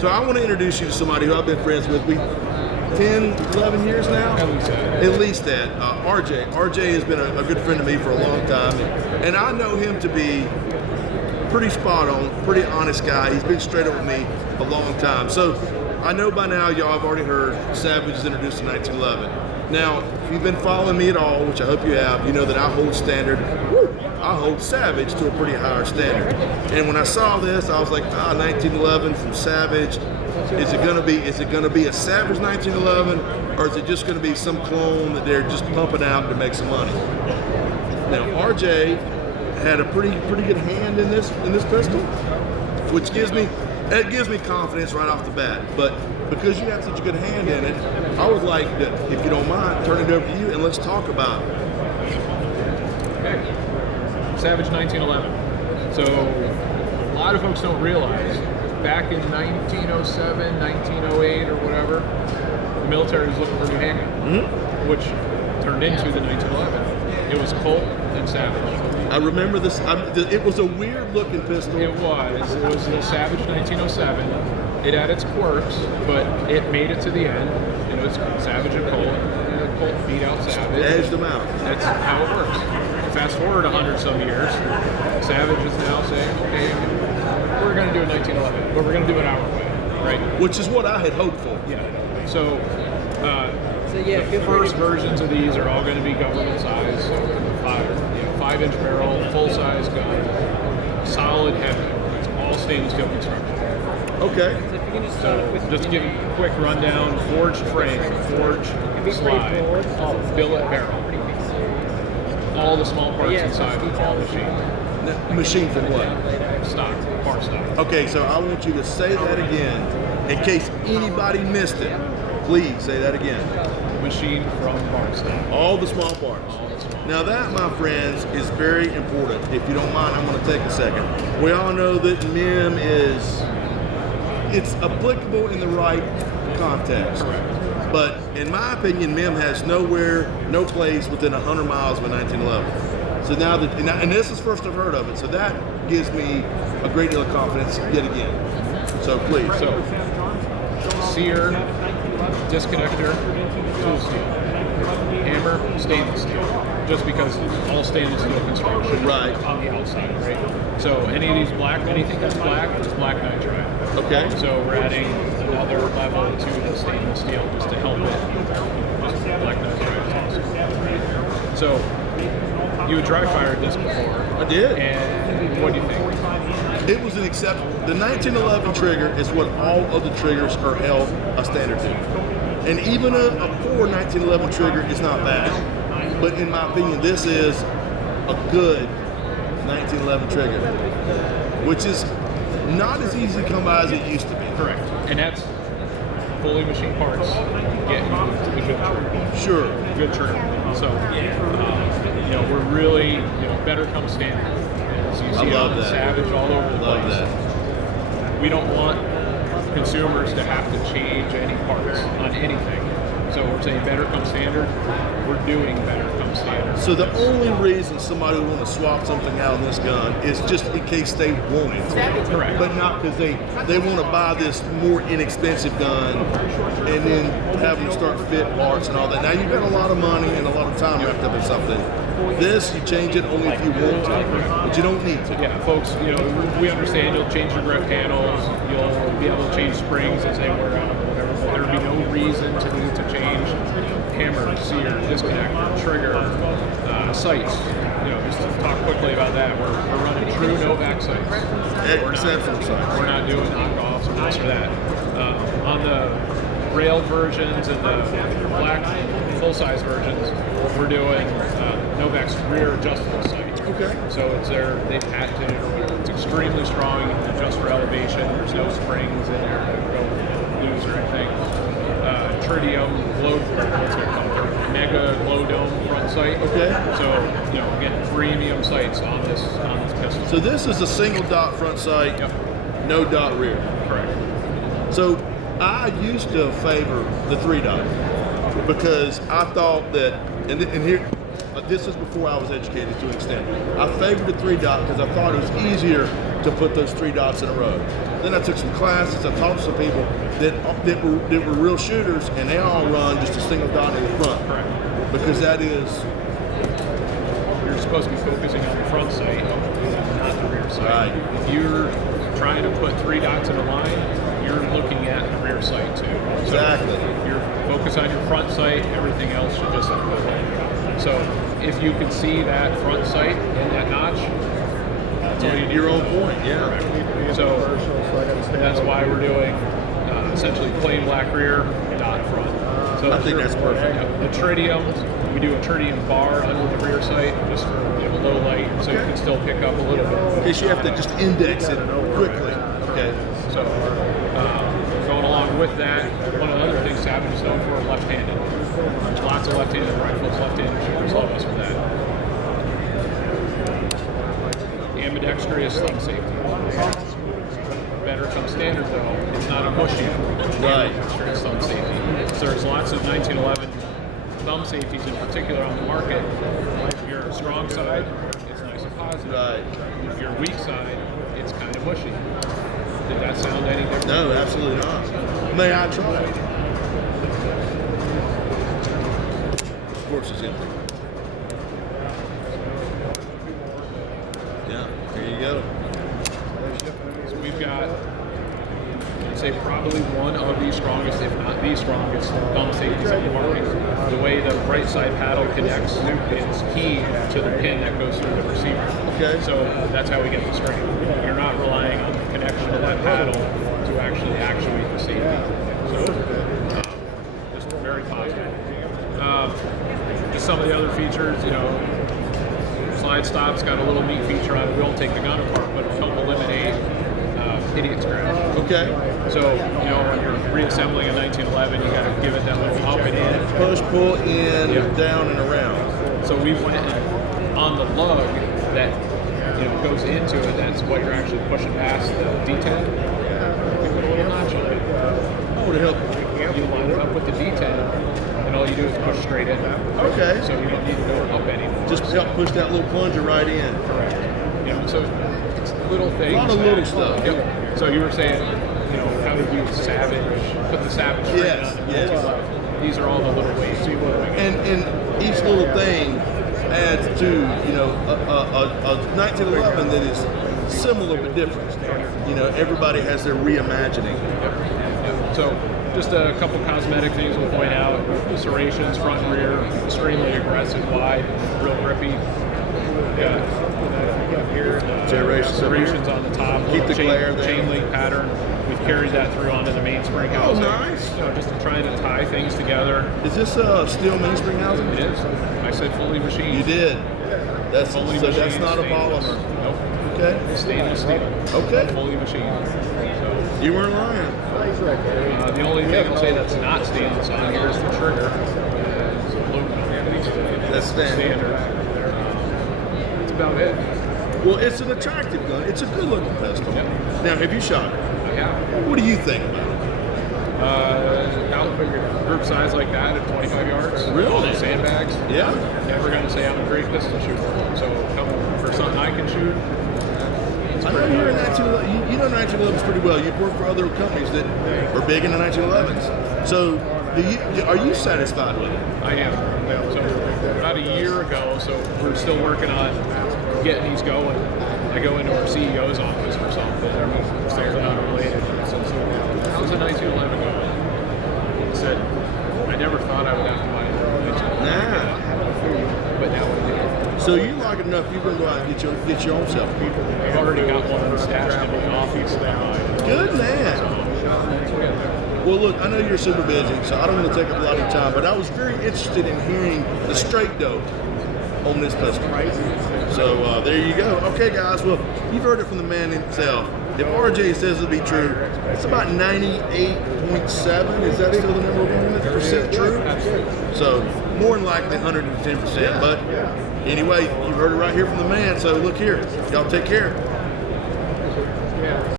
So I want to introduce you to somebody who I've been friends with. 10, 11 years now? At least that. RJ. RJ has been a good friend to me for a long time. And I know him to be pretty spot on, pretty honest guy. He's been straight up with me a long time. So I know by now y'all have already heard Savage is introduced in 1911. Now, if you've been following me at all, which I hope you have, you know that I hold standard. I hold Savage to a pretty higher standard. And when I saw this, I was like, 1911 from Savage. Is it gonna be a Savage 1911, or is it just gonna be some clone that they're just pumping out to make some money? Now RJ had a pretty good hand in this pistol, which gives me confidence right off the bat. But because you have such a good hand in it, I would like to, if you don't mind, turn it over to you and let's talk about it. Okay. Savage 1911. So a lot of folks don't realize, back in 1907, 1908 or whatever, the military was looking for a new handgun, which turned into the 1911. It was Colt and Savage. I remember this. It was a weird looking pistol. It was the Savage 1907. It had its quirks, but it made it to the end. And it was Savage and Colt. And Colt beat out Savage. Edged them out. That's how it works. Fast forward 100-some years, Savage is now saying, okay, we're going to do a 1911, but we're going to do it our way, right? Which is what I had hoped for. Yeah. So the first versions of these are all going to be government size, so 5-inch barrel, full-size gun, solid heavy. It's all stainless steel construction. Okay. So just to give you a quick rundown: forged frame, forged slide, billet barrel, all the small parts inside, all machined. Machine from what? Stock, bar stock. Okay, so I want you to say that again in case anybody missed it. Please say that again. Machined from bar stock. All the small parts. Now that, my friends, is very important. If you don't mind, I'm going to take a second. We all know that MIM it's applicable in the right context. Correct. But in my opinion, MIM has no place within 100 miles of a 1911. So now that, and this is the first I've heard of it, so that gives me a great deal of confidence yet again. So please. So, sear, disconnector, tool steel, hammer, stainless steel. Just because all stainless steel construction right on the outside, right? So anything that's black is black nitride. Okay. So we're adding another level to the stainless steel just to help it. Just black nitride is awesome. Right? So you had dry fired this before. I did. And what do you think? It was an exception. The 1911 trigger is what all other triggers are held a standard to. And even a poor 1911 trigger is not bad. But in my opinion, this is a good 1911 trigger, which is not as easy to come by as it used to be. Correct. And that's fully machined parts get you to the good trigger. Sure. Good trigger. So, we're really, better come standard. As you see on Savage all over the place. That. We don't want consumers to have to change any parts on anything. So we're saying better come standard. We're doing better come standard. So the only reason somebody would want to swap something out on this gun is just in case they want it. Correct. But not because they want to buy this more inexpensive gun and then having to start fit parts and all that. Now you've got a lot of money and a lot of time wrapped up in something. This, you change it only if you want to, but you don't need to. Yeah, folks, we understand you'll change your grip handles, you'll be able to change springs as they wear out, whatever, but there'll be no reason to need to change hammer, sear, disconnect, trigger, sights. Just to talk quickly about that, we're running true Novak sights. Exceptional sights. We're not doing knockoffs or this or that. On the rail versions and the black full-size versions, we're doing Novak's rear adjustable sight. Okay. So they patented it or whatever. It's extremely strong. You can adjust for elevation. There's no springs in there that go loose or anything. Tritium what's it called? Mega glow dome front sight. Okay. So again, premium sights on this pistol. So this is a single dot front sight, Yep. no dot rear. Correct. So I used to favor the 3-dot because I thought that, and here, this is before I was educated to an extent. I favored the 3-dot because I thought it was easier to put those 3 dots in a row. Then I took some classes. I talked to some people that were real shooters, and they all run just a single dot in the front. Correct. Because that is, you're supposed to be focusing on the front sight, not the rear sight. Right. If you're trying to put 3 dots in a line, you're looking at the rear sight too. So Exactly. you're focused on your front sight, everything else should just so if you can see that front sight in that notch, that's all you need. your own point. Yeah. Correct. So that's why we're doing essentially plain black rear, dot front. So I think that's perfect. The tritium, we do a tritium bar under the rear sight just for low light, so you can still pick up a little bit. In case you have to just index it quickly. Okay. So going along with that, one of the other things Savage is known for is left-handed. There's lots of left-handed rifles, left-handed shooters love us for that. Ambidextrous thumb safety. Better come standard though, it's not a mushy ambidextrous thumb safety. So there's lots of 1911 thumb safeties in particular on the market. If you're a strong side, it's nice and positive. Right. If you're weak side, it's kind of mushy. Did that sound any different? No, absolutely not. May I try? Of course it's empty. Yeah, there you go. So we've got, I'd say probably one of the strongest, if not the strongest, thumb safeties on the market. The way the right side paddle connects is key to the pin that goes through the receiver. Okay. So that's how we get the strength. You're not relying on the connection of that paddle to actually actuate the safety. So just very positive. Just some of the other features, slide stop's got a little neat feature on it. We don't take the gun apart, but it'll help eliminate idiot scratch. Okay. So, when you're reassembling a 1911, you got to give it that little up and in. Push, pull, in, Yep. down, and around. So we went on the lug that goes into it. That's what you're actually pushing past the D10. We put a little notch on it. Oh, to help. You line it up with the D10, and all you do is push straight in. Okay. So you don't need to go up anymore. Just help push that little plunger right in. Correct. So it's little things. A lot of little stuff. Yep. So you were saying, how to use Savage, put the Savage trigger Yes, on the yes. multi-load. These are all the little ways to doing it. And each little thing adds to, a 1911 that is similar but different. Everybody has their reimagining. Yep. So just a couple cosmetic things we'll point out. Serrations, front and rear, extremely aggressive, wide, real grippy. Here, serrations on the top. Keep the chain, glare there. chain link pattern. We've carried that through onto the mainspring housing. nice. Just trying to tie things together. Is this steel mainspring housing? It is. I said fully machined. You did. That's Fully so. That's machined not a stainless. polymer. Nope. Okay. Stainless steel. Okay. Fully machined. So, You weren't lying. the only thing I'll say that's not stainless on here is the trigger. It's aluminum. That's standard. That's about it. Well, it's an attractive gun. It's a good-looking pistol. Yep. Now, have you shot it? I have. What do you think about it? Out group size like that at 25 yards. Really? All those sandbags. Yeah. Never going to say I'm a great pistol shooter. So coming for something I can shoot. I know you're in 1911. You know 1911s pretty well. You've worked for other companies that are big in the 1911s. So, are you satisfied with it? I am. So about a year ago, so we're still working on getting these going. I go into our CEO's office or something unrelated. So how's a 1911 going? He said, I never thought I would have to buy it. Nah. But now I do. So you like it enough, you're going to go out and get your own self. I've already got one stashed in my office. Good man. Well, look, I know you're super busy, so I don't want to take up a lot of your time, but I was very interested in hearing the straight dope on this pistol. So there you go. Okay, guys. Well, you've heard it from the man himself. If RJ says it'll be true, it's about 98.7. Is that still the number of percent true? So more than likely 110%. But anyway, you've heard it right here from the man. So look here. Y'all take care.